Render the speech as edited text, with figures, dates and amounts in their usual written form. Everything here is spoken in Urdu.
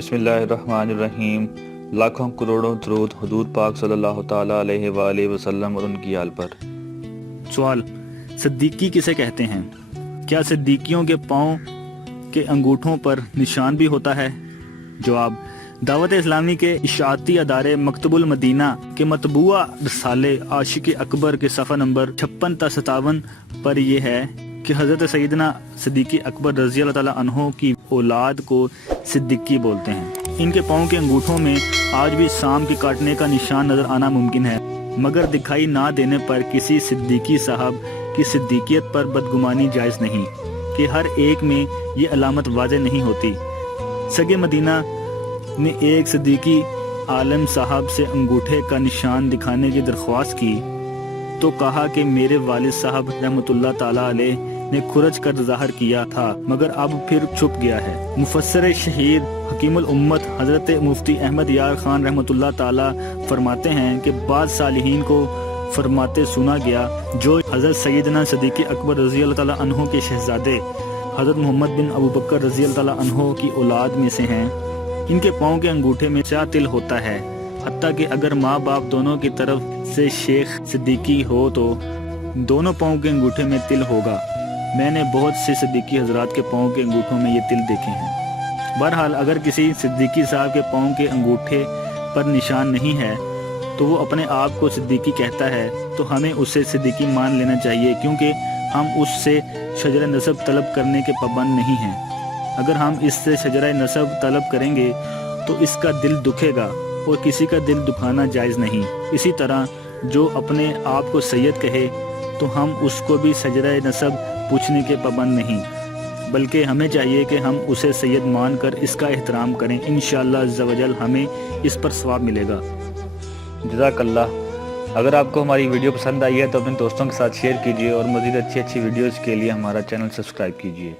بسم اللہ الرحمن الرحیم۔ لاکھوں کروڑوں درود حضور پاک صلی اللہ تعالیٰ علیہ وآلہ وسلم اور ان کی آل پر۔ سوال: صدیقی کسے کہتے ہیں؟ کیا صدیقیوں کے پاؤں کے انگوٹھوں پر نشان بھی ہوتا ہے؟ جواب: دعوت اسلامی کے اشاعتی ادارے مکتب المدینہ کے مطبوعہ رسالے عاشق اکبر کے صفحہ نمبر 56 تا 57 پر یہ ہے کہ حضرت سیدنا صدیقی اکبر رضی اللہ تعالیٰ عنہ کی اولاد کو صدیقی بولتے ہیں۔ ان کے پاؤں کے انگوٹھوں میں آج بھی سانپ کے کاٹنے کا نشان نظر آنا ممکن ہے، مگر دکھائی نہ دینے پر کسی صدیقی صاحب کی صدیقیت پر بدگمانی جائز نہیں کہ ہر ایک میں یہ علامت واضح نہیں ہوتی۔ سگے مدینہ نے ایک صدیقی عالم صاحب سے انگوٹھے کا نشان دکھانے کی درخواست کی تو کہا کہ میرے والد صاحب رحمۃ اللہ تعالیٰ علیہ نے کھرچ کر ظاہر کیا تھا، مگر اب پھر چھپ گیا ہے۔ مفسر شہید حکیم الامت حضرت مفتی احمد یار خان رحمۃ اللہ تعالیٰ فرماتے ہیں کہ بعض صالحین کو فرماتے سنا گیا جو حضرت سیدنا صدیقی اکبر رضی اللہ تعالیٰ عنہ کے شہزادے حضرت محمد بن ابوبکر رضی اللہ تعالیٰ عنہ کی اولاد میں سے ہیں، ان کے پاؤں کے انگوٹھے میں سیاہ تل ہوتا ہے، حتیٰ کہ اگر ماں باپ دونوں کی طرف سے شیخ صدیقی ہو تو دونوں پاؤں کے انگوٹھے میں تل ہوگا۔ میں نے بہت سے صدیقی حضرات کے پاؤں کے انگوٹھوں میں یہ تل دیکھے ہیں۔ بہرحال اگر کسی صدیقی صاحب کے پاؤں کے انگوٹھے پر نشان نہیں ہے تو وہ اپنے آپ کو صدیقی کہتا ہے تو ہمیں اسے صدیقی مان لینا چاہیے، کیونکہ ہم اس سے شجرہ نسب طلب کرنے کے پابند نہیں ہیں۔ اگر ہم اس سے شجرہ نسب طلب کریں گے تو اس کا دل دکھے گا اور کسی کا دل دکھانا جائز نہیں۔ اسی طرح جو اپنے آپ کو سید کہے تو ہم اس کو بھی شجرہ نسب پوچھنے کے پابند نہیں، بلکہ ہمیں چاہیے کہ ہم اسے سید مان کر اس کا احترام کریں۔ انشاءاللہ عز و جل ہمیں اس پر ثواب ملے گا۔ جزاک اللہ۔ اگر آپ کو ہماری ویڈیو پسند آئی ہے تو اپنے دوستوں کے ساتھ شیئر کیجیے اور مزید اچھی ویڈیوز کے لیے ہمارا چینل سبسکرائب کیجیے۔